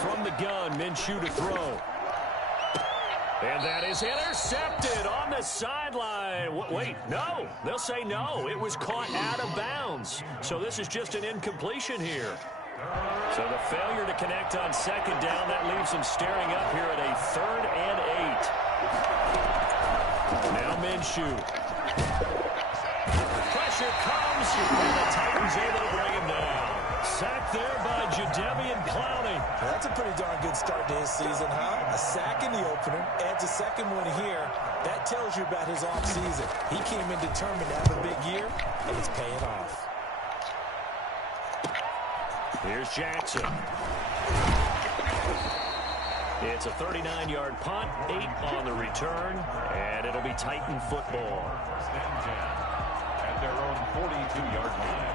From the gun, Minshew to throw. And that is intercepted on the sideline. Wait, no. They'll say no. It was caught out of bounds. So this is just an incompletion here. So the failure to connect on second down, that leaves them staring up here at a 3rd and 8. Now Minshew. Pressure comes, and the Titans able to bring him down. Sacked there by Jadeveon Clowney. That's a pretty darn good start to his season, huh? A sack in the opener, adds a second one here. That tells you about his offseason. He came in determined to have a big year, and it's paying off. Here's Jackson. It's a 39-yard punt, 8 on the return, and it'll be Titan football. At their own 42-yard line.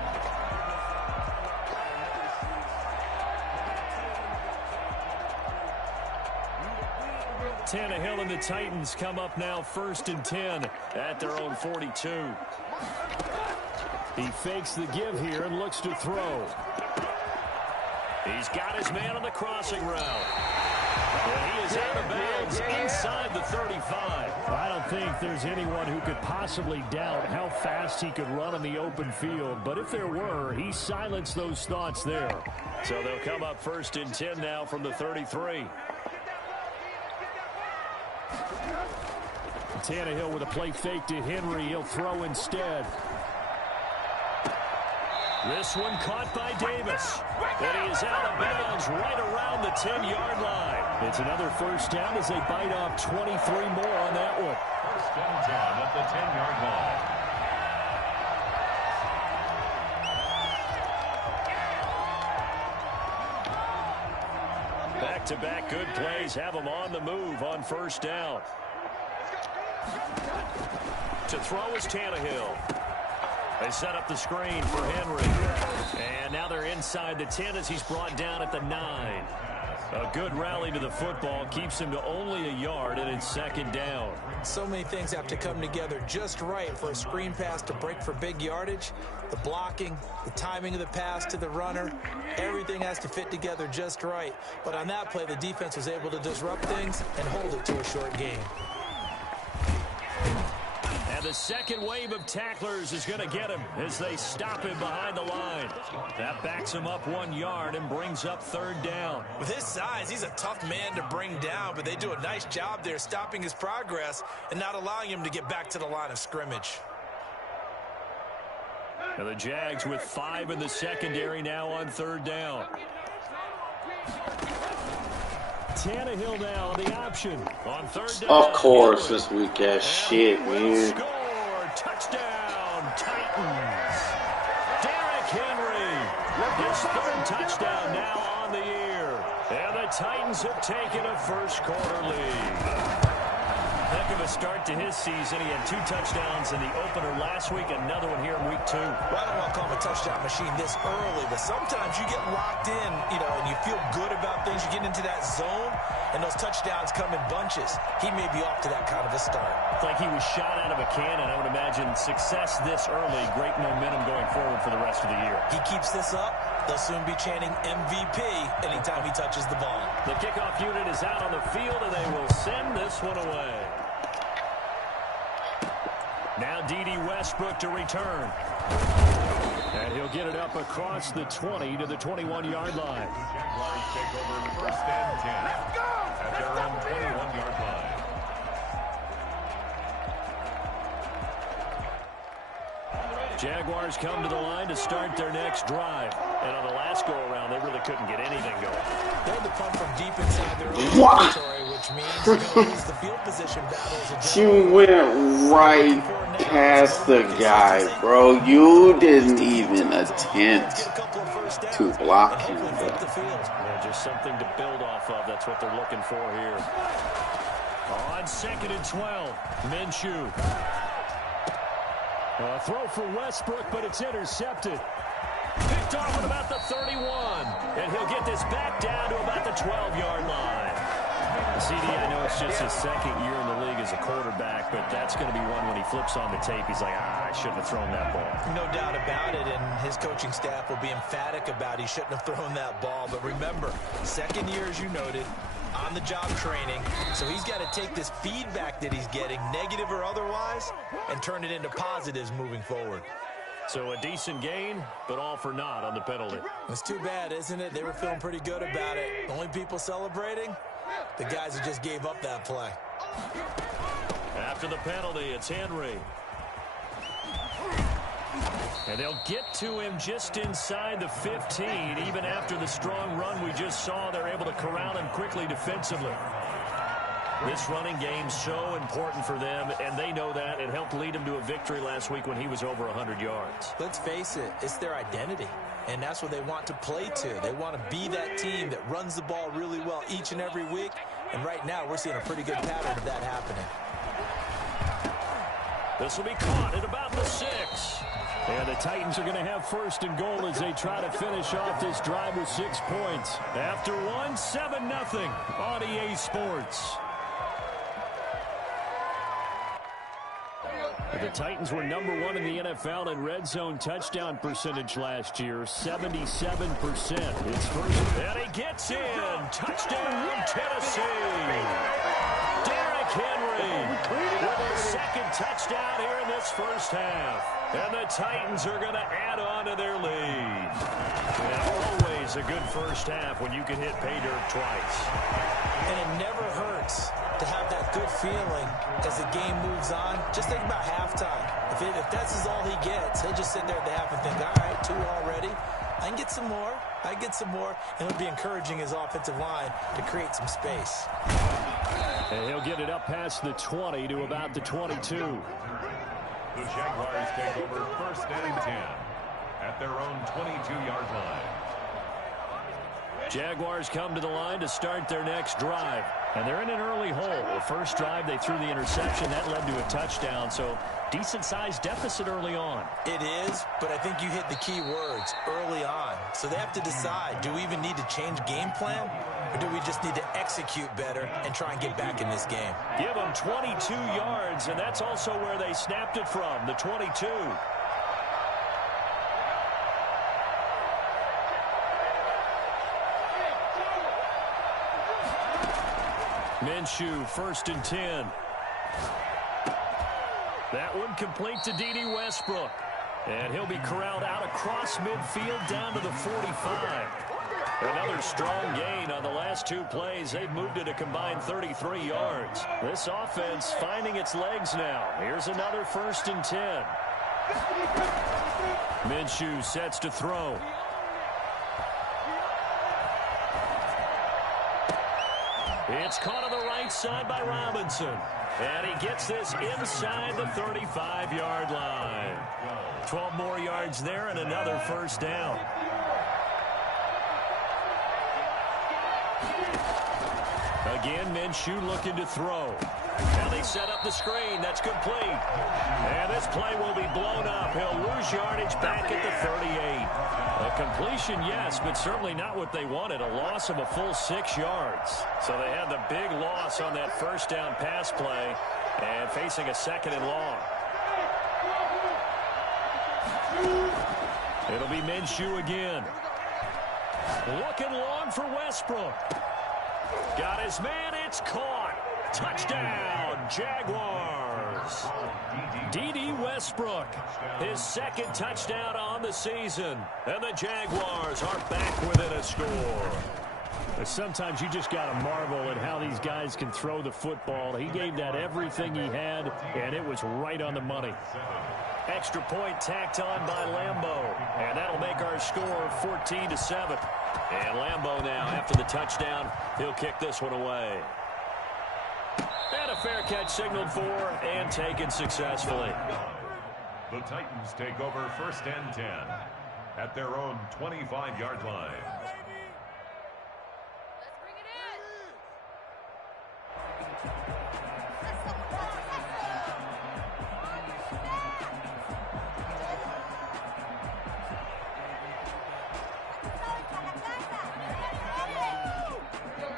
Tannehill and the Titans come up now 1st and 10 at their own 42. He fakes the give here and looks to throw. He's got his man on the crossing route. And he is out of bounds inside the 35. I don't think there's anyone who could possibly doubt how fast he could run on the open field. But if there were, he silenced those thoughts there. So they'll come up 1st and 10 now from the 33. Tannehill with a play fake to Henry. He'll throw instead. This one caught by Davis. And he is out of bounds right around the 10-yard line. It's another 1st down as they bite off 23 more on that one. 1st and 10 at the 10-yard line. Back-to-back good plays have them on the move on 1st down. To throw is Tannehill. They set up the screen for Henry. And now they're inside the 10 as he's brought down at the 9. A good rally to the football keeps him to only a yard, and it's 2nd down. So many things have to come together just right for a screen pass to break for big yardage. The blocking, the timing of the pass to the runner, everything has to fit together just right. But on that play, the defense was able to disrupt things and hold it to a short game. And the second wave of tacklers is going to get him as they stop him behind the line. That backs him up 1 yard and brings up 3rd down. With his size, he's a tough man to bring down, but they do a nice job there stopping his progress and not allowing him to get back to the line of scrimmage. And the Jags with 5 in the secondary now on 3rd down. Tannehill now on the option. On 3rd down. Of course, this weak ass shit, man. Score. Touchdown, Titans. Derrick Henry. His 3rd touchdown now on the year. And the Titans have taken a first-quarter lead. Heck of a start to his season. He had 2 touchdowns in the opener last week, another one here in week 2. Well, I don't want to call him a touchdown machine this early, but sometimes you get locked in, and you feel good about things. You get into that zone, and those touchdowns come in bunches. He may be off to that kind of a start. It's like he was shot out of a cannon. I would imagine success this early, great momentum going forward for the rest of the year. He keeps this up, they'll soon be chanting MVP anytime he touches the ball. The kickoff unit is out on the field, and they will send this one away. Now D.D. Westbrook to return. And he'll get it up across the 20 to the 21-yard line. Jaguars take over 1st and 10. Let's go! At their own 21-yard line. Jaguars come to the line to start their next drive. And on the last go-around, they really couldn't get anything going. They had to punt from deep inside their own territory, which means they're going to lose the field position battles. She went right past the guy, bro. You didn't even attempt to block him. Yeah, just something to build off of. That's what they're looking for here. On 2nd and 12, Minshew. A throw for Westbrook, but it's intercepted. Picked off at about the 31. And he'll get this back down to about the 12-yard line. CD, I know it's just his second year in the league as a quarterback, but that's going to be one when he flips on the tape, he's like, I shouldn't have thrown that ball. No doubt about it, and his coaching staff will be emphatic about he shouldn't have thrown that ball. But remember, second year, as you noted, on-the-job training, so he's got to take this feedback that he's getting, negative or otherwise, and turn it into positives moving forward. So a decent gain, but all for naught on the penalty. It's too bad, isn't it? They were feeling pretty good about it. The only people celebrating, the guys who just gave up that play. After the penalty, it's Henry. And they'll get to him just inside the 15. Even after the strong run we just saw, they're able to corral him quickly defensively. This running game's so important for them, and they know that. It helped lead him to a victory last week when he was over 100 yards. Let's face it, it's their identity, and that's what they want to play to. They want to be that team that runs the ball really well each and every week, and right now we're seeing a pretty good pattern of that happening. This will be caught at about the 6. And the Titans are going to have first and goal as they try to finish off this drive with 6 points. After one, 7-0 on EA Sports. The Titans were #1 in the NFL in red zone touchdown percentage last year, 77%. It's first. And he gets in. Touchdown, Tennessee. Derrick Henry with his second touchdown here in this first half. And the Titans are going to add on to their lead. And always a good first half when you can hit pay dirt twice. And it never hurts to have that good feeling as the game moves on. Just think about halftime. If that's all he gets, he'll just sit there at the half and think, all right, 2 already. I can get some more. I get some more. And it'll be encouraging his offensive line to create some space. And he'll get it up past the 20 to about the 22. The Jaguars take over first and 10 at their own 22-yard line. Jaguars come to the line to start their next drive. And they're in an early hole. The first drive, they threw the interception. That led to a touchdown. So decent-sized deficit early on. It is, but I think you hit the key words, early on. So they have to decide, do we even need to change game plan? Or do we just need to execute better and try and get back in this game? Give them 22 yards, and that's also where they snapped it from, the 22. Minshew, first and 10. That one complete to D.D. Westbrook. And he'll be corralled out across midfield down to the 45. Another strong gain on the last 2 plays. They've moved it a combined 33 yards. This offense finding its legs now. Here's another first and 10. Minshew sets to throw. It's caught on the right side by Robinson. And he gets this inside the 35-yard line. 12 more yards there and another first down. Again, Minshew looking to throw. Now they set up the screen. That's complete. And this play will be blown up. He'll lose yardage back at the 38. A completion, yes, but certainly not what they wanted. A loss of a full 6 yards. So they had the big loss on that first down pass play and facing a second and long. It'll be Minshew again. Looking long for Westbrook. Got his man. It's caught. Touchdown, Jaguars. D.D. Westbrook, his second touchdown on the season. And the Jaguars are back within a score. Sometimes you just got to marvel at how these guys can throw the football. He gave that everything he had, and it was right on the money. Extra point tacked on by Lambeau. And that'll make our score 14-7. And Lambeau now, after the touchdown, he'll kick this one away. And a fair catch signaled for and taken successfully. The Titans take over first and 10 at their own 25-yard line.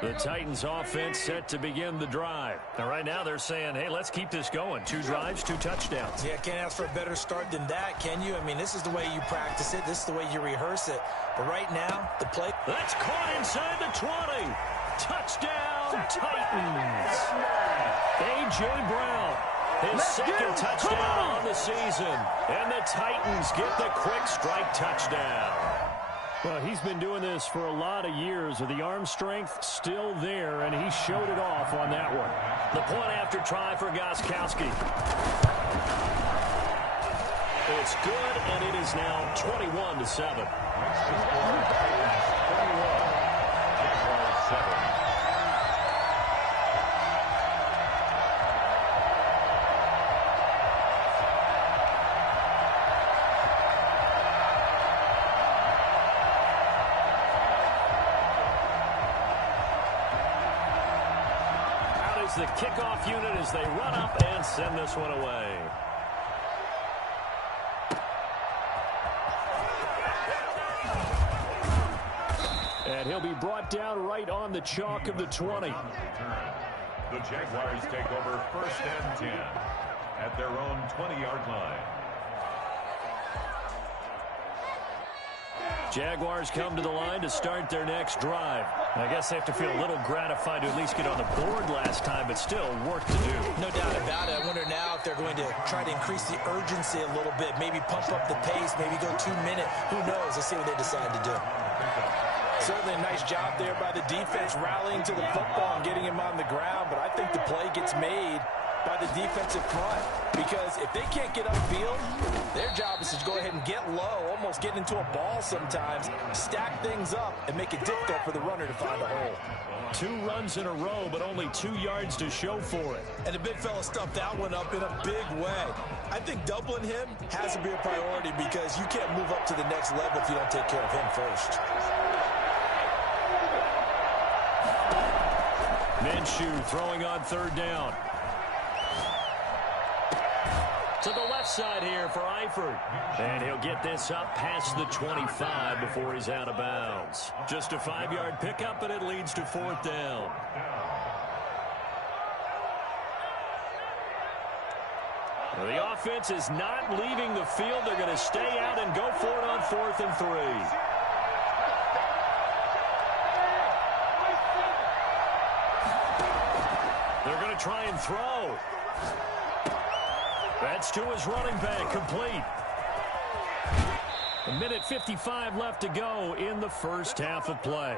The Titans offense set to begin the drive. Now, right now they're saying, hey, let's keep this going. 2 drives, 2 touchdowns. Yeah, can't ask for a better start than that, can you? I mean, this is the way you practice it. This is the way you rehearse it. But right now, the play... That's caught inside the 20. Touchdown, Titans. A.J. Brown, his second touchdown on the season. And the Titans get the quick strike touchdown. Well, he's been doing this for a lot of years with the arm strength still there, and he showed it off on that one. The point after try for Gostkowski. It's good, and it is now 21-7. The kickoff unit as they run up and send this one away. And he'll be brought down right on the chalk of the 20. The Jaguars take over 1st and 10 at their own 20-yard line. Jaguars come to the line to start their next drive. I guess they have to feel a little gratified to at least get on the board last time, but still work to do. No doubt about it. I wonder now if they're going to try to increase the urgency a little bit, maybe pump up the pace, maybe go 2 minutes. Who knows? Let's see what they decide to do. Certainly a nice job there by the defense rallying to the football and getting him on the ground, but I think the play gets made by the defensive front, because if they can't get upfield, their job is to go ahead and get low, almost get into a ball sometimes, stack things up, and make it difficult for the runner to find a hole. 2 runs in a row, but only 2 yards to show for it. And the big fella stuffed that one up in a big way. I think doubling him has to be a priority, because you can't move up to the next level if you don't take care of him first. Minshew throwing on 3rd down. To the left side here for Eifert. And he'll get this up past the 25 before he's out of bounds. Just a 5-yard pickup, and it leads to 4th down. Well, the offense is not leaving the field. They're going to stay out and go for it on 4th and 3. They're going to try and throw. That's to his running back, complete. 1:55 left to go in the first half of play.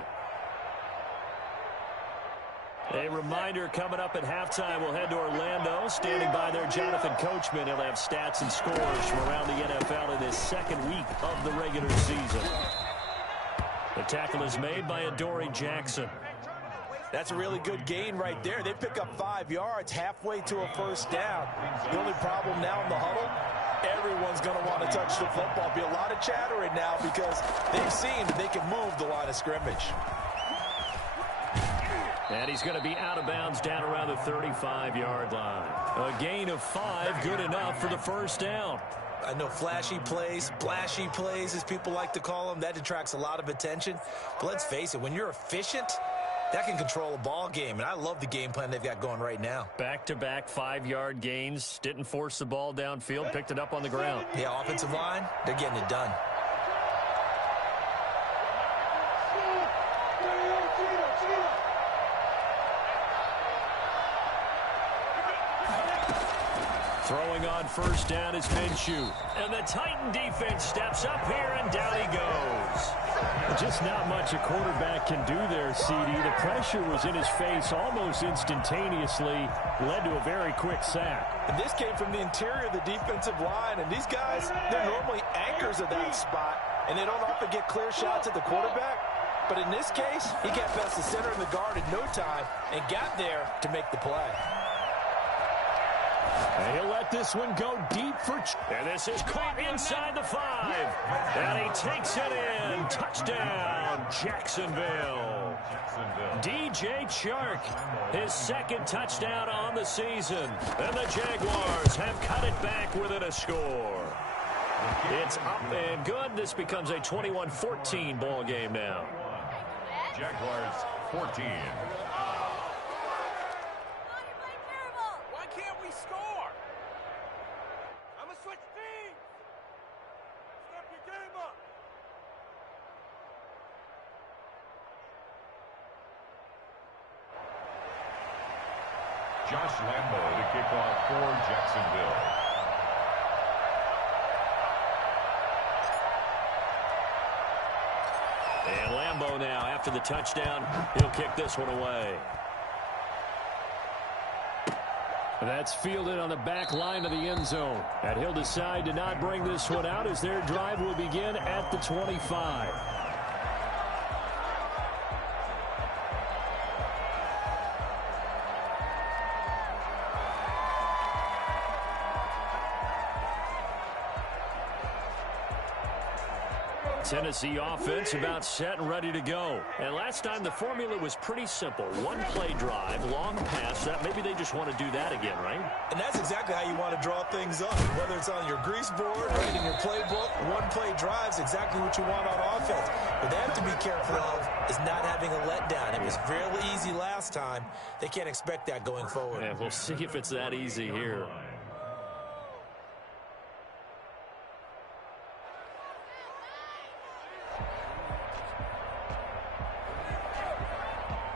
A reminder, coming up at halftime, we'll head to Orlando. Standing by there, Jonathan Coachman. He'll have stats and scores from around the NFL in his 2nd week of the regular season. The tackle is made by Adoree Jackson. That's a really good gain right there. They pick up 5 yards halfway to a 1st down. The only problem now in the huddle, everyone's going to want to touch the football. Be a lot of chattering now because they've seen they can move the line of scrimmage. And he's going to be out of bounds down around the 35-yard line. A gain of 5, good enough for the 1st down. I know flashy plays, splashy plays, as people like to call them, that attracts a lot of attention. But let's face it, when you're efficient, that can control a ball game, and I love the game plan they've got going right now. Back-to-back 5-yard gains. Didn't force the ball downfield. Picked it up on the ground. Yeah, offensive line, they're getting it done. Throwing on 1st down is Minshew. And the Titan defense steps up here, and down he goes. Just not much a quarterback can do there, CD. The pressure was in his face almost instantaneously, led to a very quick sack. And this came from the interior of the defensive line, and these guys, they're normally anchors of that spot, and they don't often get clear shots at the quarterback. But in this case, he got past the center and the guard in no time and got there to make the play. And he'll let this one go deep for... And this is caught inside the 5. And he takes it in. Touchdown, Jacksonville. DJ Chark, his 2nd touchdown on the season. And the Jaguars have cut it back within a score. It's up and good. This becomes a 21-14 ball game now. Jaguars 14. Why can't we score? I'm going to switch teams. Step your game up. Josh Lambo to kick off for Jacksonville. And Lambo now, after the touchdown, he'll kick this one away. That's fielded on the back line of the end zone. And he'll decide to not bring this one out as their drive will begin at the 25. Tennessee offense about set and ready to go. And last time the formula was pretty simple. One play drive, long pass. That maybe they just want to do that again, right? And that's exactly how you want to draw things up. Whether it's on your grease board, right in your playbook, one play drive's exactly what you want on offense. What they have to be careful of is not having a letdown. It was fairly easy last time. They can't expect that going forward. And we'll see if it's that easy here.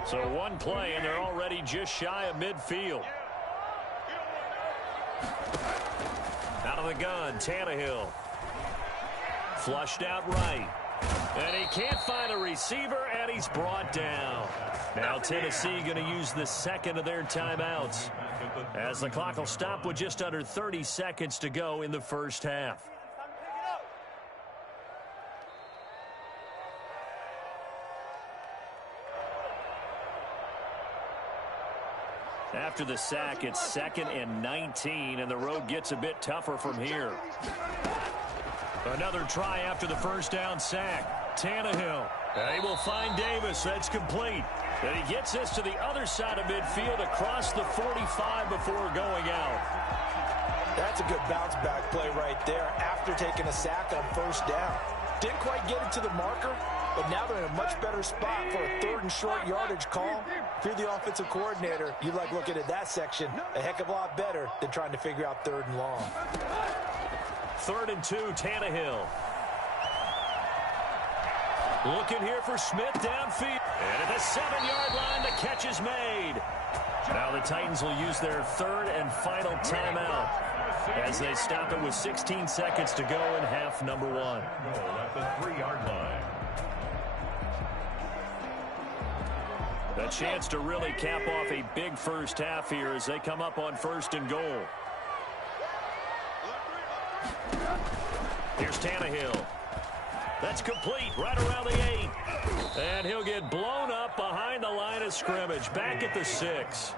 So one play, and they're already just shy of midfield. Out of the gun, Tannehill. Flushed out right. And he can't find a receiver, and he's brought down. Now Tennessee going to use the second of their timeouts, as the clock will stop with just under 30 seconds to go in the first half. After the sack, it's 2nd and 19, and the road gets a bit tougher from here. Another try after the first down sack. Tannehill. And he will find Davis. That's complete. And he gets this to the other side of midfield across the 45 before going out. That's a good bounce back play right there after taking a sack on first down. Didn't quite get it to the marker, but now they're in a much better spot for a 3rd and short yardage call. If you're the offensive coordinator, you like looking at that section a heck of a lot better than trying to figure out 3rd and long. 3rd and 2, Tannehill. Looking here for Smith downfield. And at the 7-yard line, the catch is made. Now the Titans will use their 3rd and final timeout as they stop it with 16 seconds to go in half number 1. Goal at the 3-yard line. A chance to really cap off a big first half here as they come up on 1st and goal. Here's Tannehill. That's complete right around the 8. And he'll get blown up behind the line of scrimmage, back at the 6.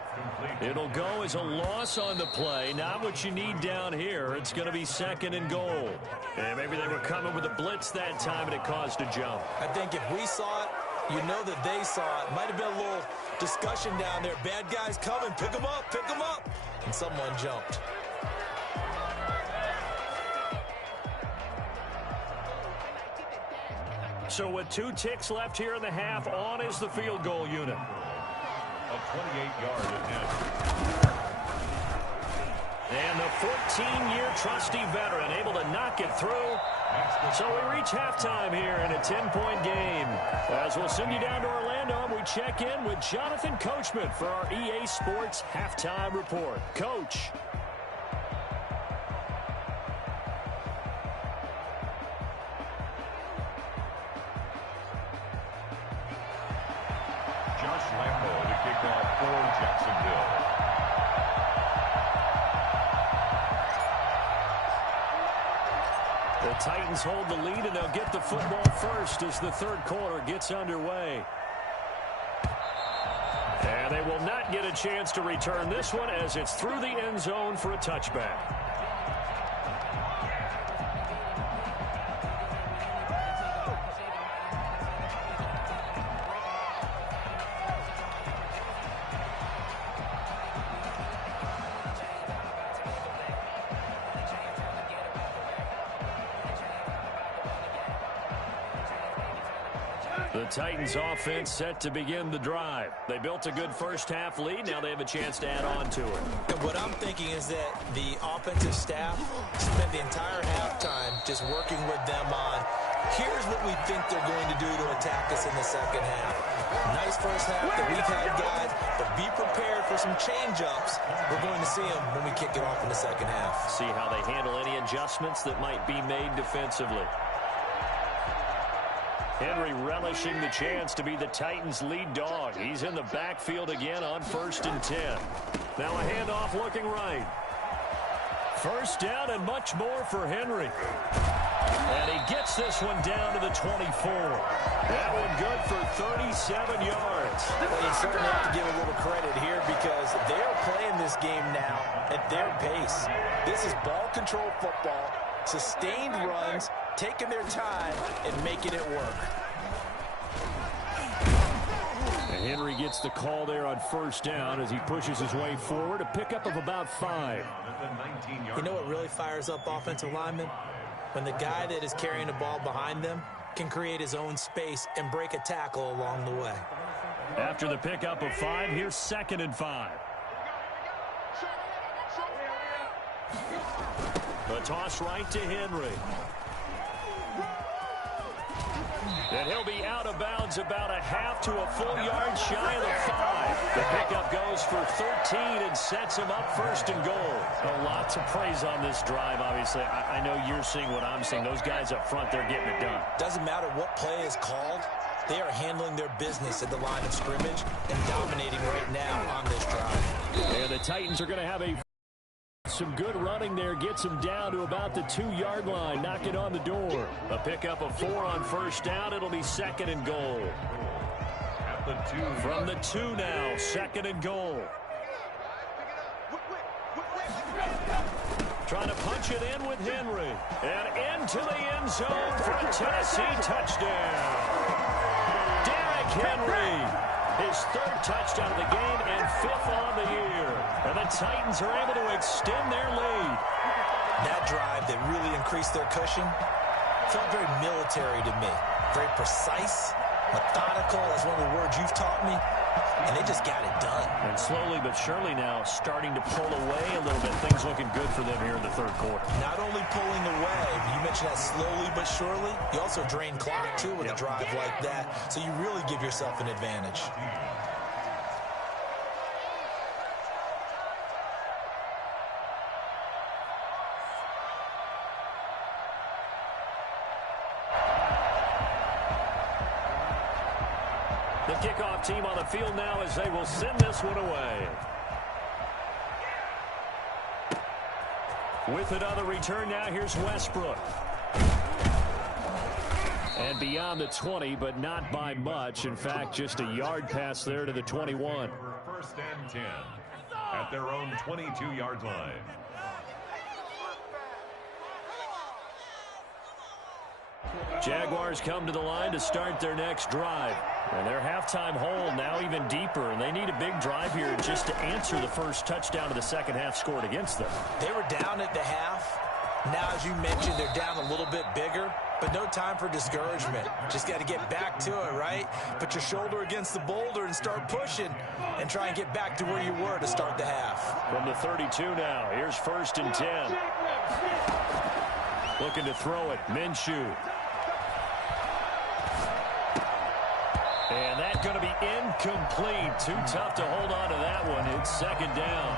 It'll go as a loss on the play. Not what you need down here. It's going to be 2nd and goal. And maybe they were coming with a blitz that time and it caused a jump. I think if we saw it, you know that they saw it. Might have been a little discussion down there. Bad guys coming. Pick them up. Pick them up. And someone jumped. So with 2 ticks left here in the half, on is the field goal unit. A 28-yard attempt. And the 14-year trusty veteran able to knock it through. So we reach halftime here in a 10-point game. As we'll send you down to Orlando, and we check in with Jonathan Coachman for our EA Sports Halftime Report. Coach. Josh Lambo to kick off for Jacksonville. The Titans hold the lead, and they'll get the football first as the 3rd quarter gets underway. And they will not get a chance to return this one as it's through the end zone for a touchback. The Titans offense set to begin the drive. They built a good first-half lead. Now they have a chance to add on to it. And what I'm thinking is that the offensive staff spent the entire halftime just working with them on, here's what we think they're going to do to attack us in the second half. Nice first half that we've had, guys, but be prepared for some change-ups. We're going to see them when we kick it off in the second half. See how they handle any adjustments that might be made defensively. Henry relishing the chance to be the Titans' lead dog. He's in the backfield again on 1st and 10. Now a handoff looking right. First down and much more for Henry. And he gets this one down to the 24. That one good for 37 yards. Well, you certainly have to give a little credit here because they're playing this game now at their pace. This is ball control football, sustained runs, taking their time and making it work. And Henry gets the call there on 1st down as he pushes his way forward, a pickup of about 5. You know what really fires up offensive linemen? When the guy that is carrying the ball behind them can create his own space and break a tackle along the way. After the pickup of 5, here's 2nd and 5. The toss right to Henry. And he'll be out of bounds about a half to a full yard shy of the 5. The pickup goes for 13 and sets him up 1st and goal. A lot to praise on this drive, obviously. I know you're seeing what I'm seeing. Those guys up front, they're getting it done. Doesn't matter what play is called. They are handling their business at the line of scrimmage and dominating right now on this drive. And the Titans are going to have some good running there. Gets him down to about the 2-yard line. Knock it on the door. A pickup of 4 on 1st down. It'll be 2nd and goal. At the 2. From the 2 now, 2nd and goal. Trying to punch it in with Henry. And into the end zone for a Tennessee touchdown. Derrick Henry. His 3rd touchdown of the game and 5th on the year. And the Titans are able to extend their lead. That drive that really increased their cushion felt very military to me. Very precise, methodical. That's one of the words you've taught me. And they just got it done. And slowly but surely now starting to pull away a little bit. Things looking good for them here in the 3rd quarter. Not only pulling away, you mentioned that slowly but surely. You also drain clock, too, with a drive like that. So you really give yourself an advantage. The kickoff team on the field now as they will send this one away. With another return now, here's Westbrook. And beyond the 20, but not by much. In fact, just a yard pass there to the 21. 1st and 10 at their own 22-yard line. Jaguars come to the line to start their next drive. And their halftime hole now even deeper, and they need a big drive here just to answer the first touchdown of the second half scored against them. They were down at the half. Now, as you mentioned, they're down a little bit bigger, but no time for discouragement. Just got to get back to it, right? Put your shoulder against the boulder and start pushing and try and get back to where you were to start the half. From the 32 now, here's 1st and 10. Looking to throw it, Minshew. And that's going to be incomplete. Too tough to hold on to that one. It's 2nd down.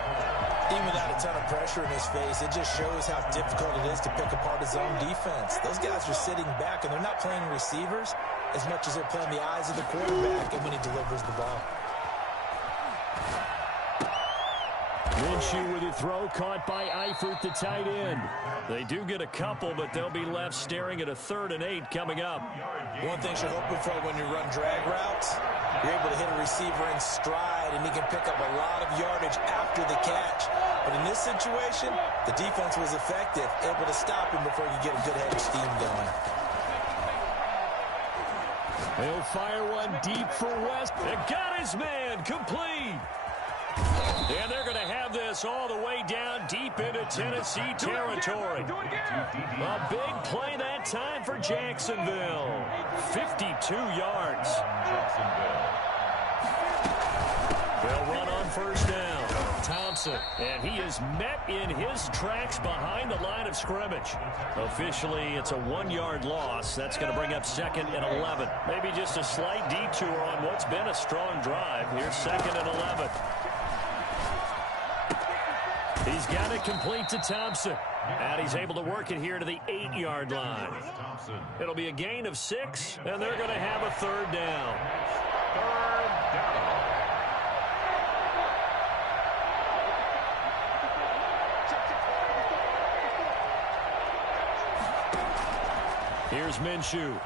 Even without a ton of pressure in his face, it just shows how difficult it is to pick apart his own defense. Those guys are sitting back, and they're not playing receivers as much as they're playing the eyes of the quarterback and when he delivers the ball. Minshew with a throw caught by Eifert, the tight end. They do get a couple, but they'll be left staring at a 3rd and 8 coming up. One thing you're hoping for when you run drag routes, you're able to hit a receiver in stride, and he can pick up a lot of yardage after the catch. But in this situation, the defense was effective, able to stop him before you get a good head of steam going. He'll fire one deep for West. It got his man complete. And they're going to have this all the way down deep into Tennessee territory. A big play that time for Jacksonville. 52 yards. They'll run on first down. Thompson, and he is met in his tracks behind the line of scrimmage. Officially, it's a 1-yard loss. That's going to bring up 2nd and 11. Maybe just a slight detour on what's been a strong drive. Here's 2nd and 11. He's got it complete to Thompson. And he's able to work it here to the 8-yard line. It'll be a gain of 6, and they're going to have a 3rd down. 3rd down. Here's Minshew.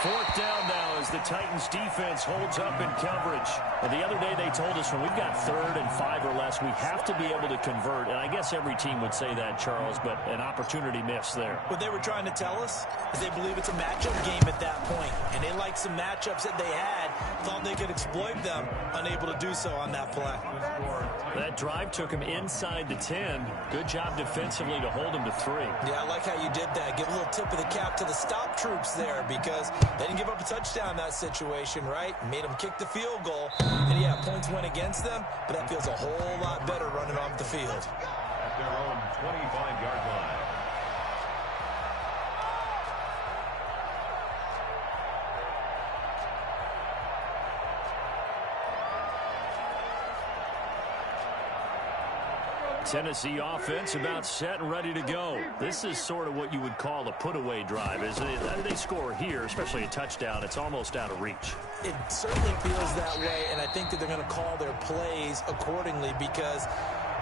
4th down now as the Titans defense holds up in coverage. And the other day they told us when we've got 3rd and 5 or less, we have to be able to convert. And I guess every team would say that, Charles, but an opportunity missed there. What they were trying to tell us is they believe it's a matchup game at that point. And they liked some matchups that they had, thought they could exploit them, unable to do so on that play. That drive took him inside the 10. Good job defensively to hold him to 3. Yeah, I like how you did that. Give a little tip of the cap to the stop troops there because they didn't give up a touchdown in that situation, right? Made them kick the field goal. And, yeah, points went against them, but that feels a whole lot better running off the field. At their own 25-yard line. Tennessee offense about set and ready to go. This is sort of what you would call a put-away drive, isn't it? They score here, especially a touchdown. It's almost out of reach. It certainly feels that way, and I think that they're going to call their plays accordingly because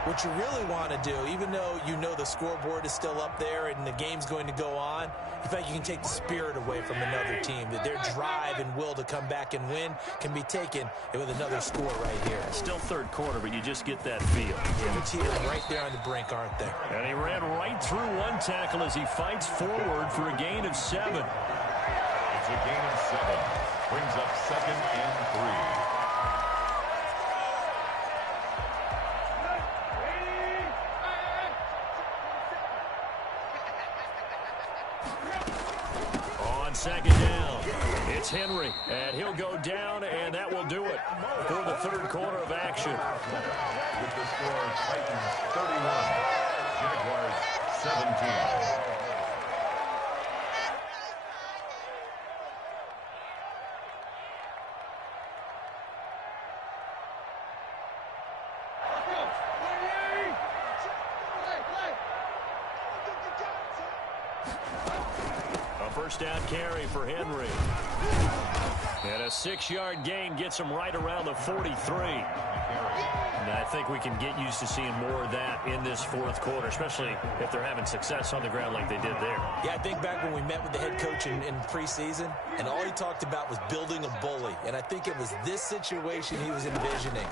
what you really want to do, even though you know the scoreboard is still up there and the game's going to go on, in fact, you can take the spirit away from another team. That their drive and will to come back and win can be taken with another score right here. Still 3rd quarter, but you just get that feel. Yeah, the teetering right there on the brink, aren't they? And he ran right through one tackle as he fights forward for a gain of 7. It's a gain of 7. Brings up 2nd and 3. On 2nd down, it's Henry, and he'll go down, and that will do it for the 3rd quarter of action. With the score, Titans 31, Jaguars 17. First down carry for Henry. And a 6-yard gain gets him right around the 43. And I think we can get used to seeing more of that in this 4th quarter, especially if they're having success on the ground like they did there. Yeah, I think back when we met with the head coach in preseason, and all he talked about was building a bully. And I think it was this situation he was envisioning.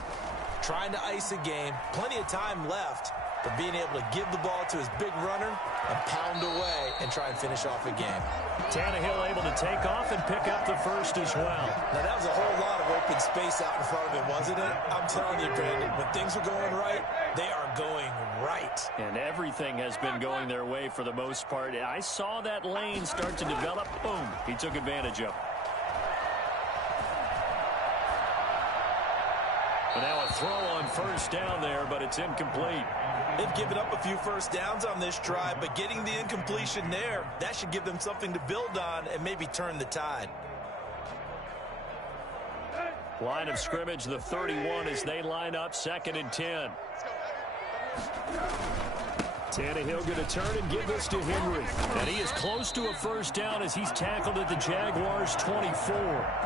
Trying to ice a game, plenty of time left, but being able to give the ball to his big runner and pound away and try and finish off a game. Tannehill able to take off and pick up the 1st as well. Now, that was a whole lot of open space out in front of him, wasn't it? I'm telling you, Brandon, when things are going right, they are going right. And everything has been going their way for the most part. I saw that lane start to develop. Boom. He took advantage of it. And now a throw on first down there, but it's incomplete. They've given up a few first downs on this drive, but getting the incompletion there, that should give them something to build on and maybe turn the tide. Line of scrimmage, the 31 as they line up, 2nd and 10. Tannehill going to turn and give this to Henry. And he is close to a first down as he's tackled at the Jaguars' 24.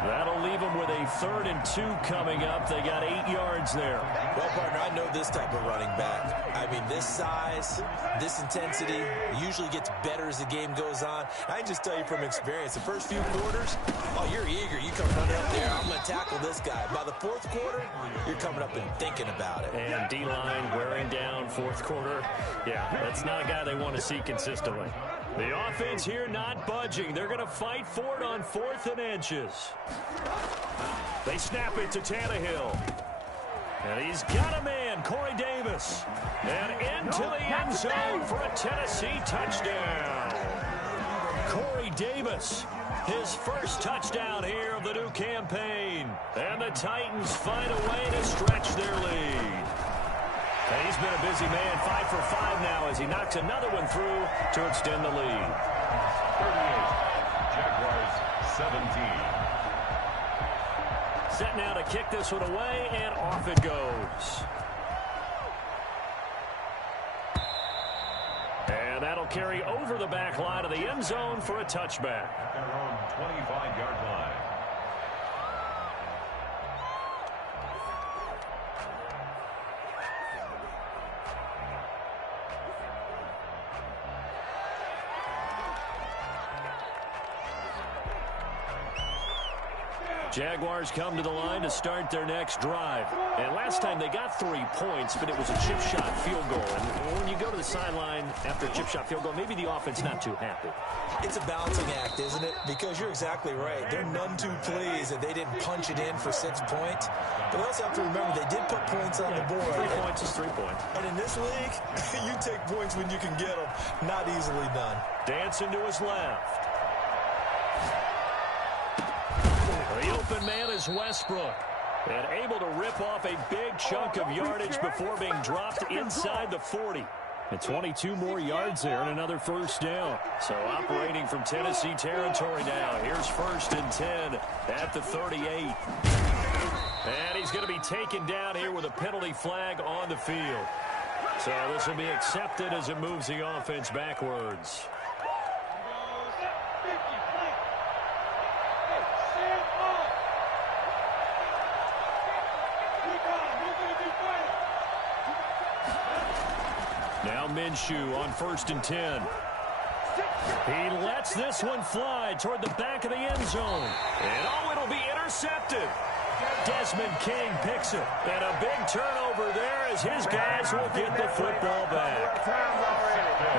That'll leave them with a 3rd and 2 coming up. They got 8 yards there. Well, partner, I know this type of running back. I mean, this size, this intensity usually gets better as the game goes on. I can just tell you from experience, the first few quarters, oh, you're eager. You come running up there, I'm going to tackle this guy. By the 4th quarter, you're coming up and thinking about it. And D-line wearing down 4th quarter. Yeah. That's not a guy they want to see consistently. The offense here not budging. They're going to fight for it on 4th and inches. They snap it to Tannehill. And he's got a man, Corey Davis. And into the end zone for a Tennessee touchdown. Corey Davis, his first touchdown here of the new campaign. And the Titans find a way to stretch their lead. And he's been a busy man, 5 for 5 now as he knocks another one through to extend the lead. 38, Jaguars 17. Set now to kick this one away, and off it goes. And that'll carry over the back line of the end zone for a touchback. At their own 25-yard line. Jaguars come to the line to start their next drive. And last time they got 3 points, but it was a chip shot field goal. And when you go to the sideline after a chip shot field goal, maybe the offense not too happy. It's a balancing act, isn't it? Because you're exactly right. They're none too pleased that they didn't punch it in for 6 points. But they also have to remember they did put points on the board. 3 points is 3 points. And in this league, you take points when you can get them. Not easily done. Dancing to his left. The open man is Westbrook. And able to rip off a big chunk of yardage before being dropped inside the 40. And 22 more yards there and another first down. So operating from Tennessee territory now. Here's 1st and 10 at the 38. And he's going to be taken down here with a penalty flag on the field. So this will be accepted as it moves the offense backwards. Now Minshew on 1st and 10. He lets this one fly toward the back of the end zone. And oh, it'll be intercepted. Desmond King picks it. And a big turnover there as his guys will get the football back.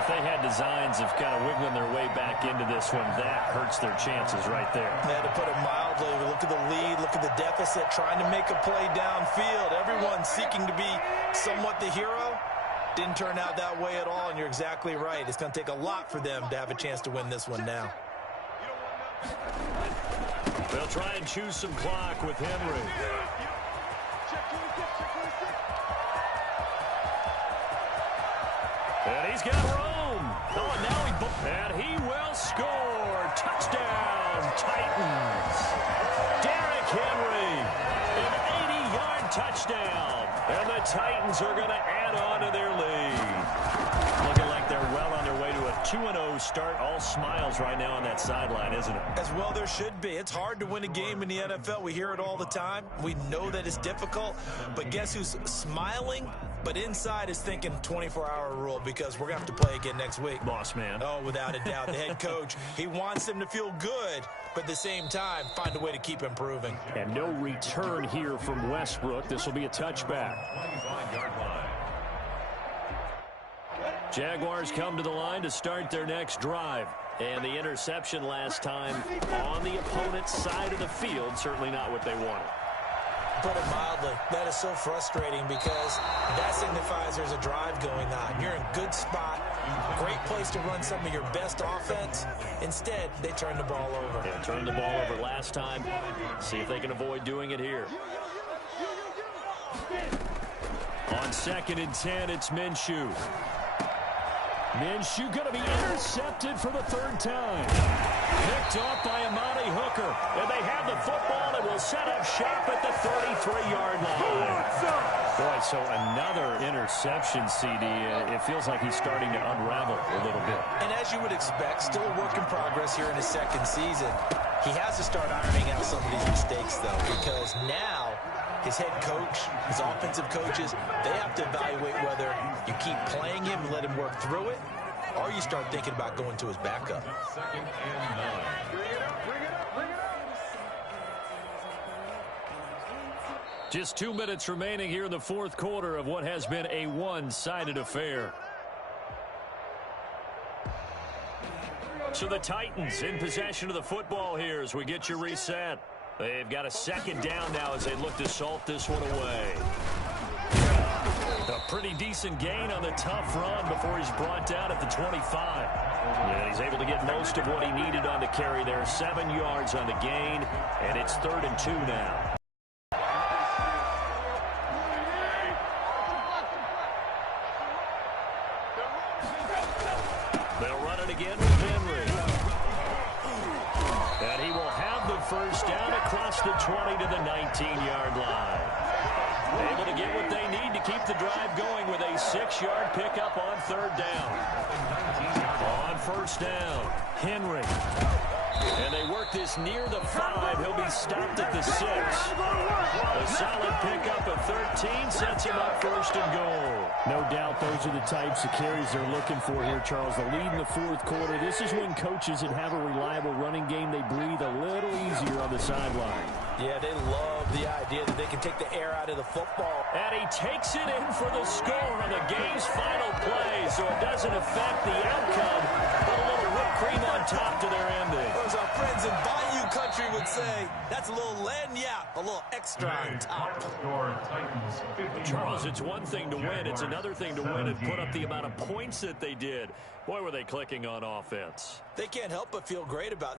If they had designs of kind of wiggling their way back into this one, that hurts their chances right there. Yeah, to put it mildly, look at the lead, look at the deficit, trying to make a play downfield. Everyone seeking to be somewhat the hero. Didn't turn out that way at all, and you're exactly right. It's going to take a lot for them to have a chance to win this one now. They'll try and choose some clock with Henry. And he's got room. Oh, and now he will score. Touchdown, Titans. Derrick Henry, an 80-yard touchdown. And the Titans are going to add on to their lead. Looking like they're well on their way to a 2-0 start. All smiles right now on that sideline, isn't it? As well there should be. It's hard to win a game in the NFL. We hear it all the time. We know that it's difficult. But guess who's smiling? But inside is thinking 24-hour rule because we're going to have to play again next week. Boss man. Oh, without a doubt. The head coach, he wants them to feel good, but at the same time, find a way to keep improving. And no return here from Westbrook. This will be a touchback. 25-yard line. Jaguars come to the line to start their next drive. And the interception last time on the opponent's side of the field, certainly not what they wanted. Put it mildly, that is so frustrating because that signifies there's a drive going on. You're in a good spot, great place to run some of your best offense. Instead, they turn the ball over. Yeah, turned the ball over last time. See if they can avoid doing it here. On 2nd and 10, it's Minshew. Minshew going to be intercepted for the 3rd time. Picked off by Amani Hooker. And they have the football and will set up shop at the 33-yard line. Boy, so another interception, CD. It feels like he's starting to unravel a little bit. And as you would expect, still a work in progress here in his 2nd season. He has to start ironing out some of these mistakes, though, because now his head coach, his offensive coaches, they have to evaluate whether you keep playing him and let him work through it, or you start thinking about going to his backup. 2nd and 9. Just 2 minutes remaining here in the 4th quarter of what has been a one-sided affair. So the Titans in possession of the football here as we get you reset. They've got a 2nd down now as they look to salt this one away. A pretty decent gain on the tough run before he's brought down at the 25. Yeah, he's able to get most of what he needed on the carry there. 7 yards on the gain, and it's 3rd and 2 now. They'll run it again with Henry. And he will have the first down across the 20 to the 19-yard line. Able to get what they need to keep the drive going with a 6-yard pickup on 3rd down. On 1st down, Henry. And they work this near the 5. He'll be stopped at the 6. A solid pickup at 13 sets him up 1st and goal. No doubt those are the types of carries they're looking for here, Charles. The lead in the 4th quarter. This is when coaches that have a reliable running game, they breathe a little easier on the sideline. Yeah, they love the idea that they can take the air out of the football. And he takes it in for the score on the game's final play, so it doesn't affect the outcome, but a little whipped cream on top to their ending. As our friends in Bayou Country would say, that's a little lagniappe, a little extra on top. Charles, it's one thing to win. It's another thing to win and put up the amount of points that they did. Boy, were they clicking on offense. They can't help but feel great about